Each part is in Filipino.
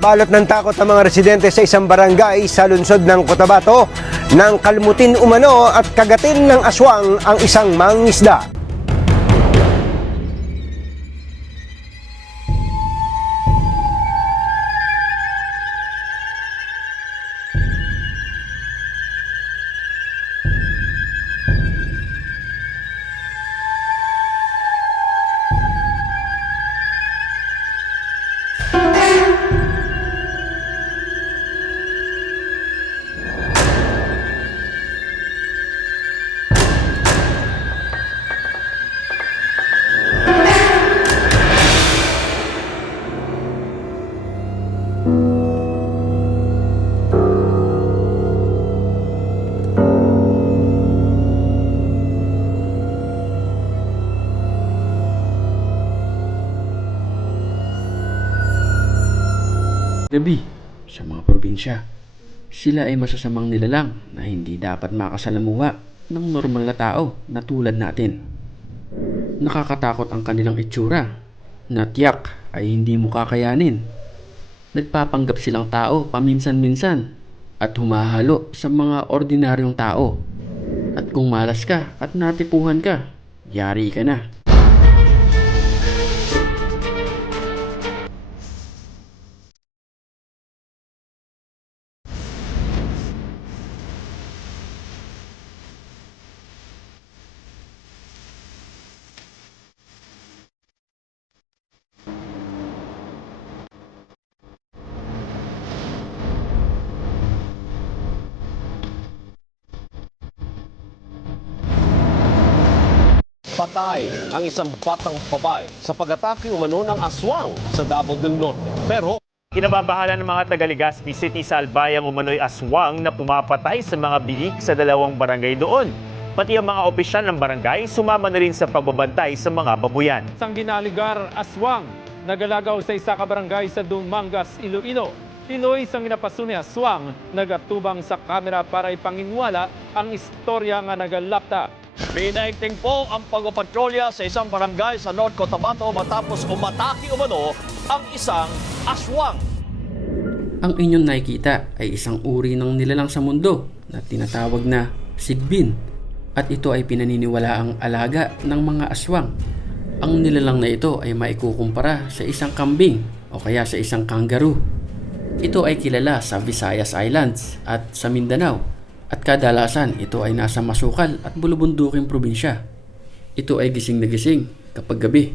Balot ng takot ang mga residente sa isang barangay sa lungsod ng Cotabato nang kalmutin umano at kagatin ng aswang ang isang mangingisda. Gabi sa mga probinsya. Sila ay masasamang nilalang na hindi dapat makasalamuha ng normal na tao na tulad natin. Nakakatakot ang kanilang itsura na tiyak ay hindi mo kakayanin. Nagpapanggap silang tao paminsan-minsan at humahalo sa mga ordinaryong tao. At kung malas ka at natipuhan ka, yari ka na. Patay ang isang batang babae sa pag-atake umano ng aswang sa Davao del Norte. Pero Kinababahala ng mga taga-Legazpi City sa Albayang umano'y aswang na pumapatay sa mga biik sa dalawang barangay doon. Pati ang mga opisyal ng barangay sumama na rin sa pagbabantay sa mga babuyan. Isang ginaligar aswang nagalagaw sa isa ka barangay sa Dumangas, Iloilo. Pinoy sang ginapaso ni aswang nagatubang sa kamera para ipanginwala ang istorya nga nagalapta. pinaigting po ang pagpapatrolya sa isang barangay sa North Cotabato matapos umatake umano ang isang aswang. Ang inyong nakikita ay isang uri ng nilalang sa mundo na tinatawag na sigbin at ito ay pinaniniwalaang alaga ng mga aswang. Ang nilalang na ito ay maikukumpara sa isang kambing o kaya sa isang kangaroo. Ito ay kilala sa Visayas Islands at sa Mindanao at kadalasan ito ay nasa masukal at bulubunduking probinsya. Ito ay gising na gising kapag gabi.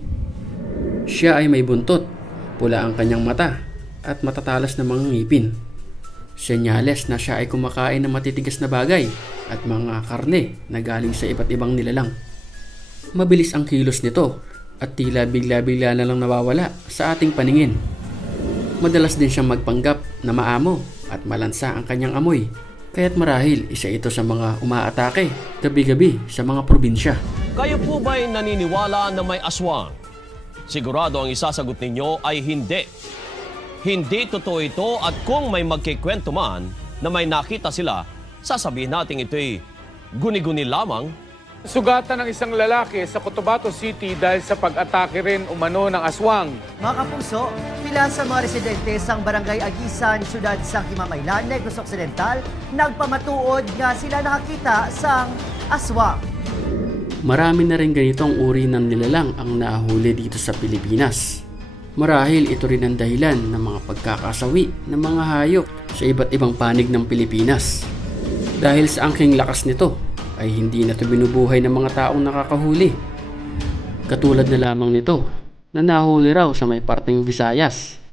Siya ay may buntot, pula ang kanyang mata at matatalas na mga ngipin. Senyales na siya ay kumakain ng matitigas na bagay at mga karne na galing sa iba't ibang nilalang. Mabilis ang kilos nito at tila bigla-bigla na lang nawawala sa ating paningin. Madalas din siyang magpanggap na maamo at malansa ang kanyang amoy. Kaya't marahil isa ito sa mga umaatake gabi-gabi sa mga probinsya. Kayo po ba'y naniniwala na may aswang? Sigurado ang isasagot ninyo ay hindi. Hindi totoo ito at kung may magkikwento man na may nakita sila, sasabihin natin ito'y guni-guni lamang. Sugatan ng isang lalaki sa Cotabato City dahil sa pag-atake rin umano ng aswang. Mga kapuso, pila sa mga residente sang Barangay Agisan, Siyudad sa Himamaylan, Negros Occidental, nagpamatuod nga sila nakakita sang aswang. Marami na rin ganitong uri ng nilalang ang nahuli dito sa Pilipinas. Marahil ito rin ang dahilan ng mga pagkakasawi ng mga hayop sa iba't ibang panig ng Pilipinas. Dahil sa angking lakas nito, ay hindi na ito binubuhay ng mga taong nakakahuli. Katulad na lamang nito na nahuli raw sa may parteng Visayas.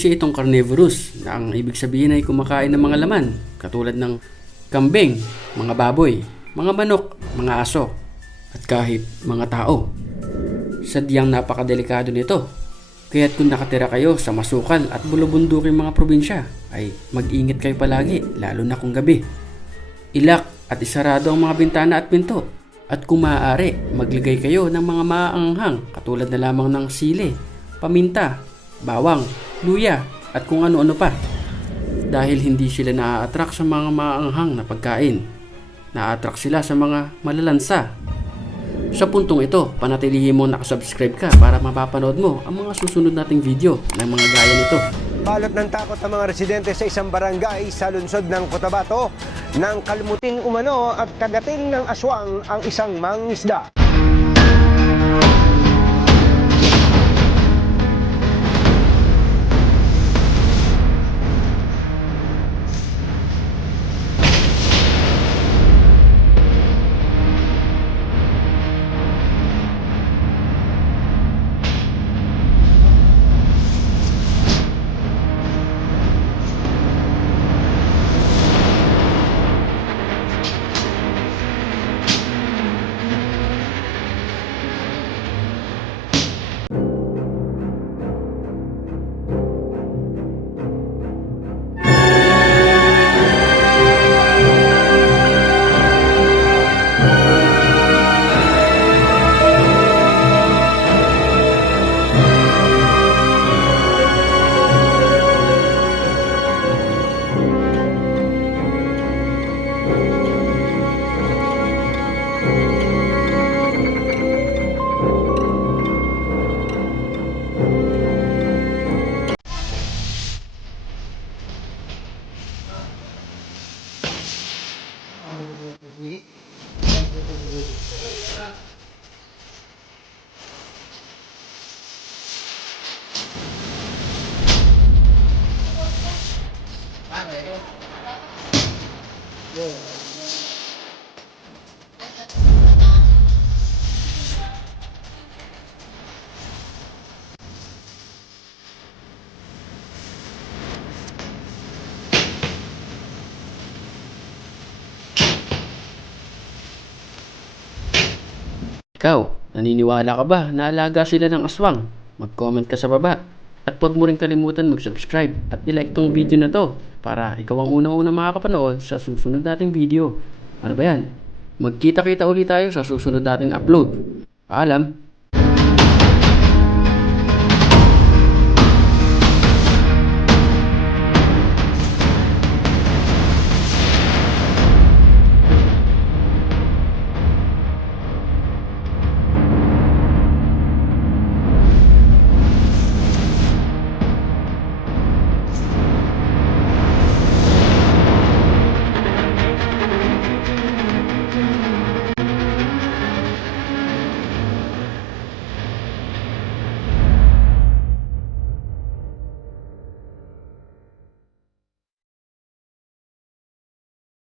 Isa itong carnivorous na ang ibig sabihin ay kumakain ng mga laman katulad ng kambing, mga baboy, mga manok, mga aso at kahit mga tao. Sadyang napakadelikado nito. Kaya't kung nakatira kayo sa masukal at bulubunduking mga probinsya ay mag-ingat kayo palagi lalo na kung gabi. Ilak at isarado ang mga bintana at pinto. At kung maaari, maglagay kayo ng mga maaanghang katulad na lamang ng sili, paminta, bawang, luya at kung ano-ano pa. Dahil hindi sila na-attract sa mga maaanghang na pagkain. Na-attract sila sa mga malalansa. Sa puntong ito, panatilihin mo nakasubscribe ka para mapapanood mo ang mga susunod nating video ng mga gaya nito. Balot ng takot ang mga residente sa isang barangay sa lungsod ng Cotabato nang kalmutin umano at kagatin ng aswang ang isang mangingisda. Ikaw, naniniwala ka ba na alaga sila ng aswang? Mag-comment ka sa baba. At huwag mo rin kalimutan mag-subscribe at i-like tong video na to para ikaw ang unang-unang makakapanood sa susunod nating video. Ano ba yan? Magkita-kita ulit tayo sa susunod nating upload. Paalam!